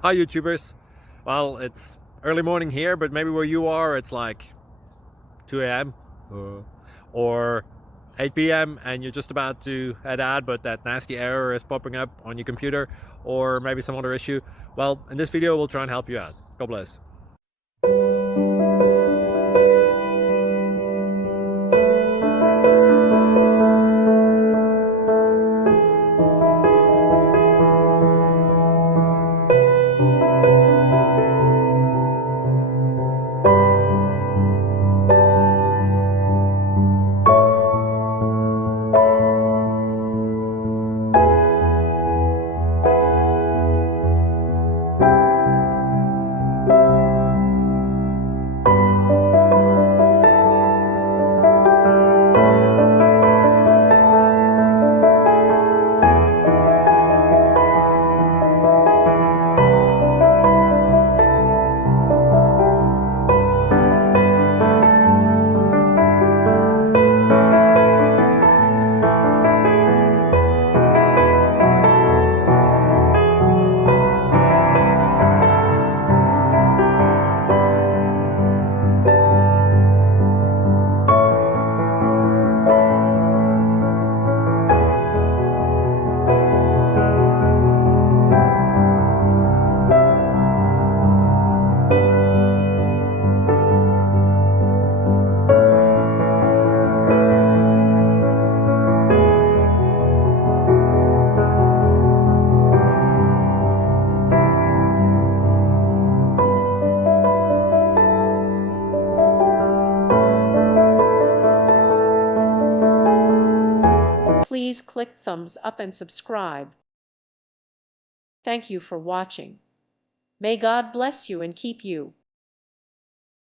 Hi YouTubers. Well, it's early morning here, but maybe where you are it's like 2 a.m. or 8 p.m. and you're just about to head out, but that nasty error is popping up on your computer, or maybe some other issue. Well, in this video we'll try and help you out. God bless. Please click thumbs up and subscribe. Thank you for watching. May God bless you and keep you.